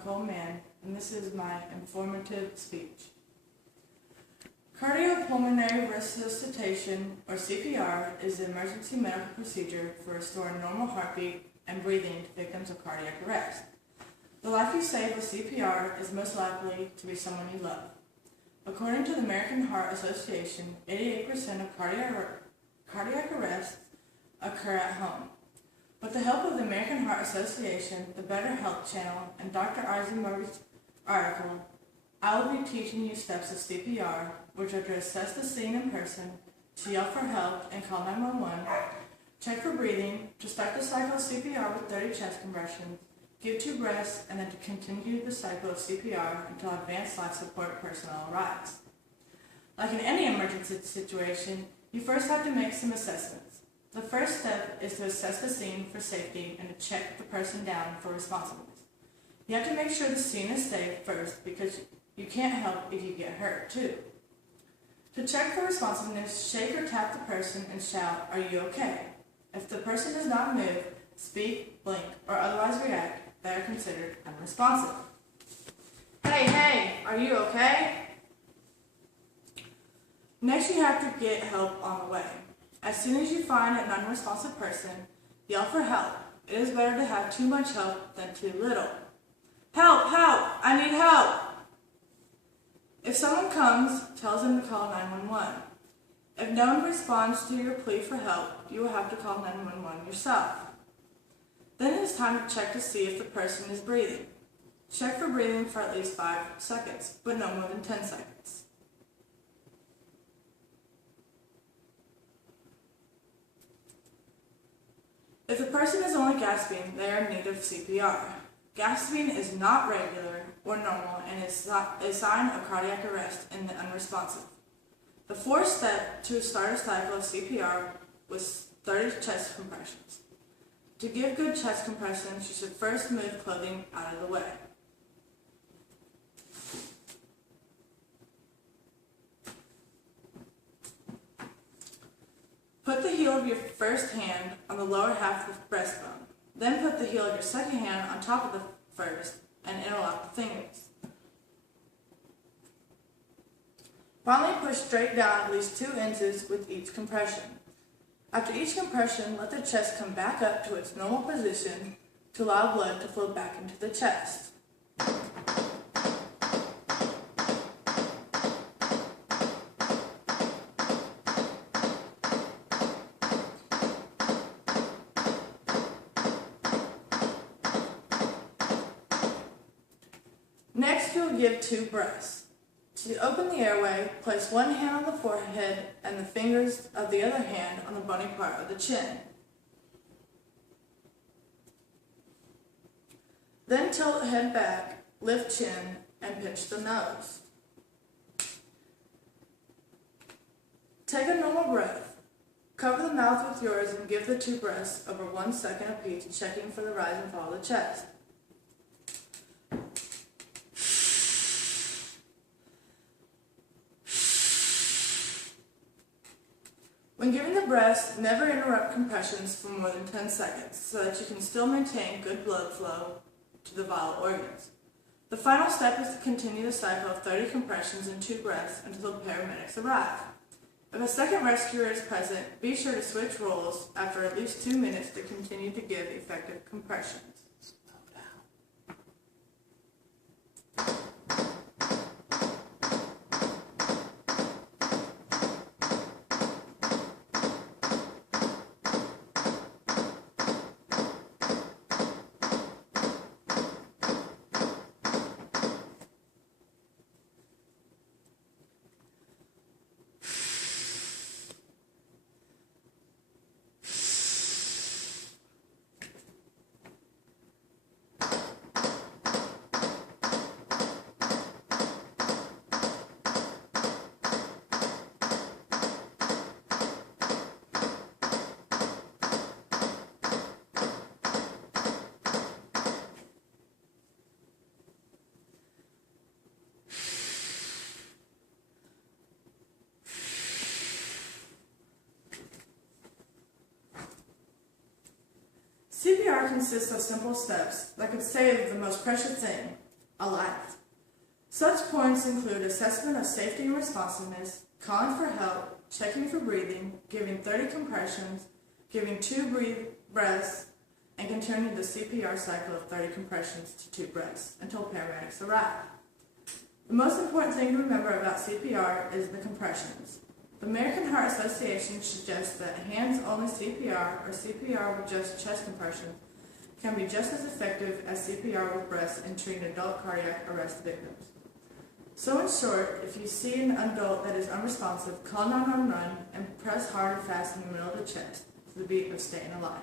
Nicole Mann, and this is my informative speech. Cardiopulmonary resuscitation, or CPR, is an emergency medical procedure for restoring normal heartbeat and breathing to victims of cardiac arrest. The life you save with CPR is most likely to be someone you love. According to the American Heart Association, 88% of cardiac arrests occur at home. With the help of the American Heart Association, the Better Health Channel, and Dr. Eisenberg's article, I will be teaching you steps of CPR, which are to assess the scene in person, to yell for help and call 911, check for breathing, to start the cycle of CPR with 30 chest compressions, give 2 breaths, and then to continue the cycle of CPR until advanced life support personnel arrives. Like in any emergency situation, you first have to make some assessments. The first step is to assess the scene for safety and to check the person down for responsiveness. You have to make sure the scene is safe first because you can't help if you get hurt too. To check for responsiveness, shake or tap the person and shout, "Are you okay?" If the person does not move, speak, blink, or otherwise react, they are considered unresponsive. Hey, are you okay? Next, you have to get help on the way. As soon as you find an unresponsive person, yell for help. It is better to have too much help than too little. Help! I need help! If someone comes, tell them to call 911. If no one responds to your plea for help, you will have to call 911 yourself. Then it is time to check to see if the person is breathing. Check for breathing for at least 5 seconds, but no more than 10 seconds. If the person is only gasping, they are in need of CPR. Gasping is not regular or normal and is a sign of cardiac arrest in the unresponsive. The fourth step to start a cycle of CPR was 30 chest compressions. To give good chest compressions, you should first move clothing out of the way. Put the heel of your first hand on the lower half of the breastbone. Then put the heel of your second hand on top of the first and interlock the fingers. Finally, push straight down at least 2 inches with each compression. After each compression, let the chest come back up to its normal position to allow blood to flow back into the chest. Next, you'll give 2 breaths. To open the airway, place one hand on the forehead and the fingers of the other hand on the bony part of the chin. Then tilt head back, lift chin, and pinch the nose. Take a normal breath. Cover the mouth with yours and give the 2 breaths over 1 second apiece, checking for the rise and fall of the chest. When giving the breaths, never interrupt compressions for more than 10 seconds so that you can still maintain good blood flow to the vital organs. The final step is to continue the cycle of 30 compressions and 2 breaths until the paramedics arrive. If a second rescuer is present, be sure to switch roles after at least 2 minutes to continue to give effective compressions. CPR consists of simple steps that could save the most precious thing, alive. Such points include assessment of safety and responsiveness, calling for help, checking for breathing, giving 30 compressions, giving 2 breaths, and continuing the CPR cycle of 30 compressions to 2 breaths until paramedics arrive. The most important thing to remember about CPR is the compressions. The American Heart Association suggests that hands-only CPR or CPR with just chest compressions can be just as effective as CPR with breaths in treating adult cardiac arrest victims. So in short, if you see an adult that is unresponsive, call 911 and press hard and fast in the middle of the chest to the beat of staying alive.